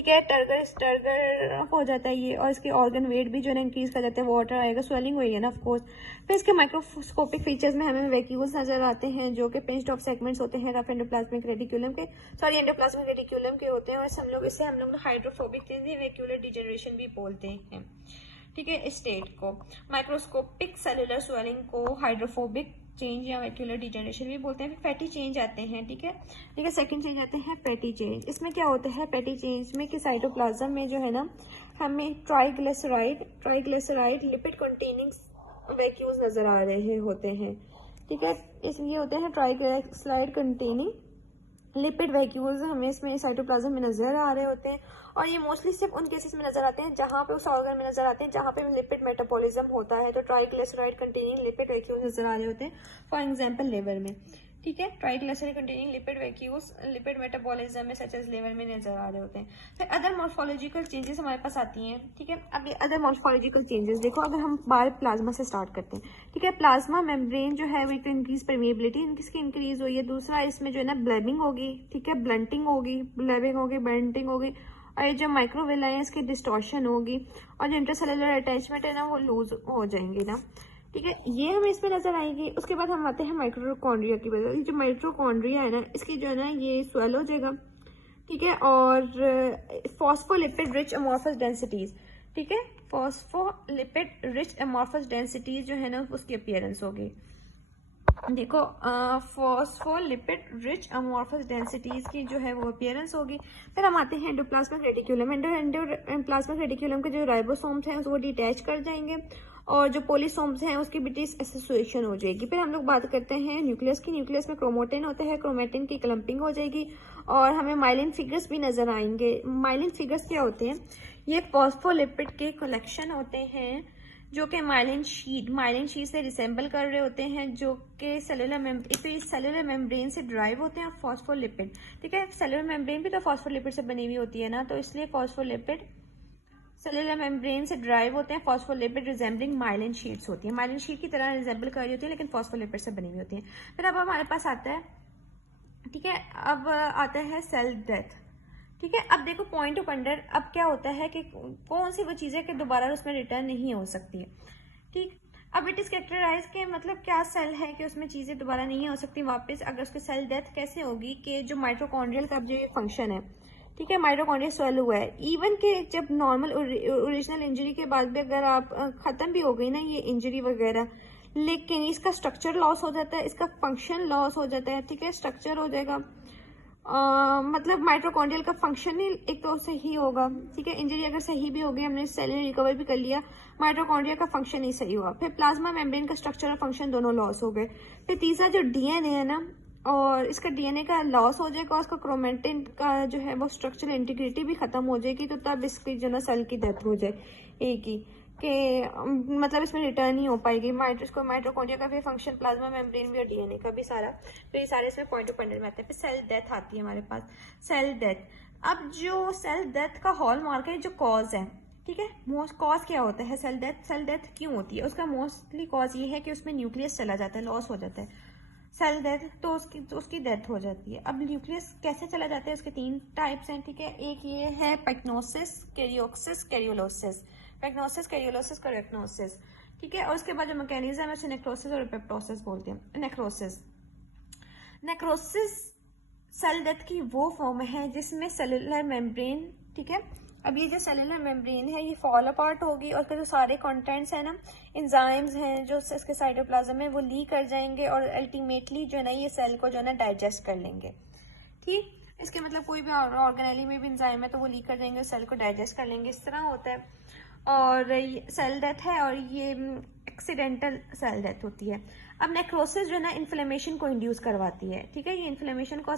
ठीक है, टर्गर हो जाता है ये, और इसके ऑर्गन वेट भी जो है ना इंक्रीज कर जाता है, वाटर आएगा, स्वेलिंग हुई है ना ऑफकोर्स। फिर इसके माइक्रोस्कोपिक फीचर्स में हमें वैक्यूल्स नजर आते हैं जो कि पिंच्ड ऑफ सेगमेंट्स होते हैं रफ एंडोप्लाज्मिक रेटिकुलम के, एंडोप्लाज्मिक रेटिकुलम के होते हैं, और हम लोग हाइड्रोफोबिक वैक्यूलर डिजेनरेशन भी बोलते हैं। ठीक है, स्टेट को माइक्रोस्कोपिक सेलुलर स्वेलिंग को हाइड्रोफोबिक चेंज या वैक्यूलर डिजेनरेशन भी बोलते हैं। फिर फैटी चेंज आते हैं। ठीक है, सेकंड चेंज आते हैं फैटी चेंज। इसमें क्या होता है फैटी चेंज में कि साइटोप्लाज्म में जो है ना हमें ट्राइग्लिसराइड लिपिड कंटेनिंग वैक्यूल्स नजर आ रहे होते हैं। ठीक है, इसलिए होते हैं ट्राइग्लिसराइड कंटेनिंग लिपिड वैक्यूल्स हमें इसमें साइटोप्लाज्म में नजर आ रहे होते हैं, और ये मोस्टली सिर्फ उन केसेस में नजर आते हैं जहां पे उस ऑर्गन में नजर आते हैं जहां पे लिपिड मेटाबॉलिज्म होता है, तो ट्राइग्लिसराइड कंटेनिंग लिपिड वैक्यूल्स नजर आ रहे होते हैं, फॉर एग्जांपल लिवर में। ठीक है, triglyceride containing lipid vacuoles lipid metabolism में सच एज लिवर में नजर आ रहे होते हैं। फिर अदर मॉर्फोलॉजिकल चेंजेस हमारे पास आती हैं। ठीक है, अब ये अदर मॉर्फोलॉजिकल चेंजेस देखो, अगर हम बाहर प्लाज्मा से स्टार्ट करते हैं। ठीक है, प्लाज्मा मेम्ब्रेन जो है वो एक इंक्रीज परमेबिलिटी इसकी इंक्रीज हुई है। दूसरा इसमें जो है ना ब्लैबिंग होगी, ठीक है, ब्लंटिंग होगी, ब्लैबिंग होगी, ब्लंटिंग होगी, और ये जो माइक्रोविला है इसकी डिस्टॉर्शन होगी, और जो इंटरसेलुलर अटैचमेंट है ना वो लूज हो जाएंगे ना। ठीक है, ये हमें इसमें नजर आएगी। उसके बाद हम आते हैं माइटोकॉन्ड्रिया की वजह। ये जो माइटोकॉन्ड्रिया है ना इसकी जो है ना ये स्वेल हो जाएगा। ठीक है, और फॉस्फोलिपिड रिच अमॉर्फस डेंसिटीज। ठीक है, फॉस्फोलिपिड रिच अमॉर्फस डेंसिटीज जो है ना उसकी अपीयरेंस होगी। देखो, फॉस्फोलिपिड रिच अमॉर्फस डेंसिटीज की जो है वो अपीयरेंस होगी। फिर हम आते हैं एंडोप्लाज्मिक रेटिकुलम। एंडोप्लाज्मिक रेटिकुलम के जो राइबोसोम्स हैं वो डिटैच कर जाएंगे, और जो पोलिसोम्स हैं उसकी भी डिसएसोसिएशन हो जाएगी। फिर हम लोग बात करते हैं न्यूक्लियस की। न्यूक्लियस में क्रोमैटिन होता है, क्रोमैटिन की क्लम्पिंग हो जाएगी, और हमें माइलिन फिगर्स भी नजर आएंगे। माइलिन फिगर्स क्या होते हैं? ये फॉस्फोलिपिड के कलेक्शन होते हैं जो कि माइलिन शीट से रिसेंबल कर रहे होते हैं, जो कि सेलुलर मेम्ब्रेन से ड्राइव होते हैं फॉस्फोलिपिड। ठीक है, सेलुलर मेम्ब्रेन भी तो फॉस्फोलिपिड से बनी हुई होती है ना, तो इसलिए फॉस्फोलिपिड सेलुलर मेम्ब्रेन से ड्राइव होते हैं। फॉस्फोलिपिड रिजेंबलिंग माइलिन शीट्स होती है, माइलिन शीट की तरह रिजेंबल कर रही होती है, लेकिन फॉस्फोलिपिड से बनी हुई होती है। फिर अब हमारे पास आता है, ठीक है, अब आता है सेल डेथ। ठीक है, अब देखो पॉइंट ऑफ अंडर अब क्या होता है कि कौन सी वो चीजें कि दोबारा उसमें रिटर्न नहीं हो सकती है। ठीक, अब इट इज कैरेक्टराइज के मतलब क्या सेल है कि उसमें चीजें दोबारा नहीं हो सकती वापस। अगर उसकी सेल डेथ कैसे होगी कि जो माइटोकॉन्ड्रियल का जो ये फंक्शन है, ठीक है, माइटोकॉन्ड्रिया स्वेल हुआ है, इवन के जब नॉर्मल ओरिजिनल इंजरी के बाद भी अगर आप खत्म भी हो गई ना ये इंजरी वगैरह, लेकिन इसका स्ट्रक्चर लॉस हो जाता है, इसका फंक्शन लॉस हो जाता है। ठीक है, स्ट्रक्चर हो जाएगा, मतलब माइटोकॉन्ड्रियल का फंक्शन ही एक तो सही होगा। ठीक है, इंजरी अगर सही भी हो गई, हमने सेल रिकवर भी कर लिया, माइटोकॉन्ड्रिया का फंक्शन ही सही हुआ। फिर प्लाज्मा मेम्ब्रेन का स्ट्रक्चर और फंक्शन दोनों लॉस हो गए। फिर तीसरा जो डीएनए है ना, और इसका डीएनए का लॉस हो जाएगा, उसका क्रोमेटिन का जो है वो स्ट्रक्चरल इंटीग्रिटी भी खत्म हो जाएगी, तो तब इसकी जो ना सेल की डेथ हो जाए एक ही कि मतलब इसमें रिटर्न नहीं हो पाएगी। माइटोकॉन्ड्रिया का भी फंक्शन, प्लाज्मा मेम्ब्रेन भी, और डीएनए का भी सारा, तो ये सारे इसमें पॉइंट ऑफ अंडर में आते हैं। फिर सेल डेथ आती है हमारे पास, सेल डेथ। अब जो सेल डेथ का हॉल मार्क है, जो कॉज है, ठीक है, मोस्ट कॉज क्या होता है सेल डेथ क्यों होती है? उसका मोस्टली कॉज ये है कि उसमें न्यूक्लियस चला जाता है, लॉस हो जाता है सेल डेथ, तो उसकी डेथ हो जाती है। अब न्यूक्लियस कैसे चला जाता है, उसके 3 टाइप्स हैं। ठीक है, एक ये है पैक्नोसिस, कैरियोक्सिस, कैरियोलोसिस। पैक्नोसिस, कैरियोलोसिस, कैरियोक्नोसिस। ठीक है, और उसके बाद जो मैकेनिज्म है उसे नेक्रोसिस और एपोप्टोसिस बोलते हैं। नेक्रोसिस सेल डेथ की वो फॉर्म है जिसमें सेलुलर मेम्ब्रेन, ठीक है, अब ये जो सेलुलर मेम्ब्रेन है ये फॉल अपार्ट होगी, और उसके जो सारे कंटेंट्स हैं ना, एंजाइम्स हैं जो इसके साइटोप्लाज्म में, वो लीक कर जाएंगे, और अल्टीमेटली जो है ना ये सेल को जो है ना डाइजेस्ट कर लेंगे। ठीक, इसके मतलब कोई भी ऑर्गेनेली में भी एंजाइम है तो वो लीक कर जाएंगे, सेल को डाइजेस्ट कर लेंगे, इस तरह होता है। और सेल डेथ है, और ये एक्सीडेंटल सेल डेथ होती है। अब नेक्रोसिस जो है ना इन्फ्लेमेशन को इंड्यूस करवाती है। ठीक है, ये इन्फ्लेमेशन को